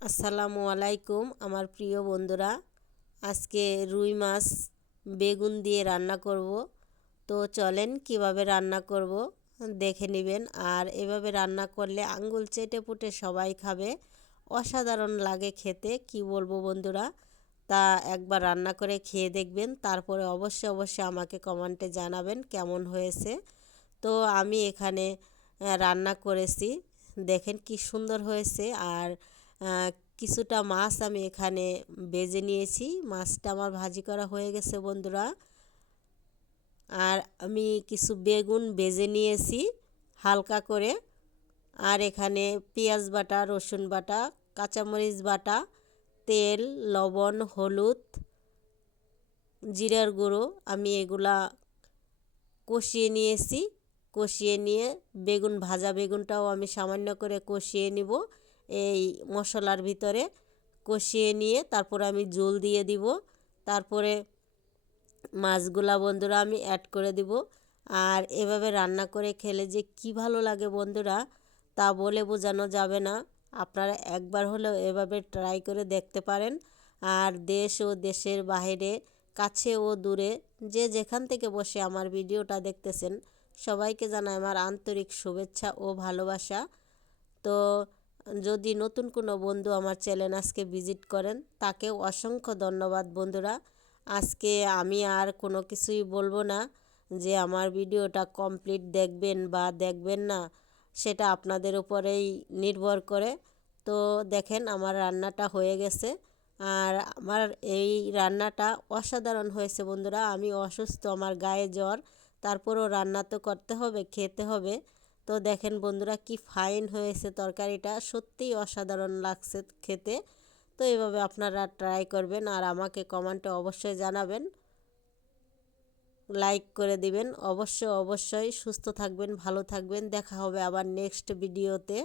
আসসালামু আলাইকুম আমার প্রিয় বন্ধুরা। আজকে রুই মাছ বেগুন দিয়ে রান্না করব। তো চলেন কিভাবে রান্না করব দেখে নেবেন। আর এভাবে রান্না করলে আঙ্গুল চেটে পুটে সবাই খাবে, অসাধারণ লাগে খেতে, কি বলবো বন্ধুরা। তা একবার রান্না করে খেয়ে দেখবেন, তারপরে অবশ্যই অবশ্যই আমাকে কমেন্টে জানাবেন কেমন হয়েছে। তো আমি এখানে রান্না করেছি, দেখেন কি সুন্দর হয়েছে। আর আহ, কিছুটা মাছ আমি এখানে ভেজে নিয়েছি, মাছটা আমার ভাজি করা হয়ে গেছে বন্ধুরা। আর আমি কিছু বেগুন ভেজে নিয়েছি হালকা করে। আর এখানে পেঁয়াজ বাটা, রসুন বাটা, কাঁচামরিচ বাটা, তেল, লবণ, হলুদ, জিরার গুঁড়ো আমি এগুলা কষিয়ে নিয়েছি। কষিয়ে নিয়ে ভাজা বেগুনটাও আমি সামান্য করে কষিয়ে নিব এই মশলার ভিতরে। কষিয়ে নিয়ে তারপর আমি জল দিয়ে দিব। তারপরে মাছগুলা বন্ধুরা আমি অ্যাড করে দিব। আর এভাবে রান্না করে খেলে যে কি ভালো লাগে বন্ধুরা, তা বলে বোঝানো যাবে না। আপনারা একবার হলেও এভাবে ট্রাই করে দেখতে পারেন। আর দেশ ও দেশের বাইরে, কাছে ও দূরে, যে যেখান থেকে বসে আমার ভিডিওটা দেখতেছেন, সবাইকে জানাই আমার আন্তরিক শুভেচ্ছা ও ভালোবাসা। তো যদি নতুন কোনো বন্ধু আমার চ্যানেল আজকে ভিজিট করেন, তাকেও অসংখ্য ধন্যবাদ বন্ধুরা। আজকে আমি আর কোনো কিছুই বলবো না যে আমার ভিডিওটা কমপ্লিট দেখবেন বা দেখবেন না, সেটা আপনাদের উপরেই নির্ভর করে। তো দেখেন আমার রান্নাটা হয়ে গেছে। আর আমার এই রান্নাটা অসাধারণ হয়েছে বন্ধুরা। আমি অসুস্থ, আমার গায়ে জ্বর, তারপরও রান্না তো করতে হবে, খেতে হবে। তো দেখেন বন্ধুরা কি ফাইন হয়েছে তরকারিটা, সত্যিই অসাধারণ লাগছে খেতে। তো এইভাবে আপনারা ট্রাই করবেন আর আমাকে কমেন্টে অবশ্যই জানাবেন, লাইক করে দিবেন। অবশ্যই অবশ্যই সুস্থ থাকবেন, ভালো থাকবেন। দেখা হবে আবার নেক্সট ভিডিওতে।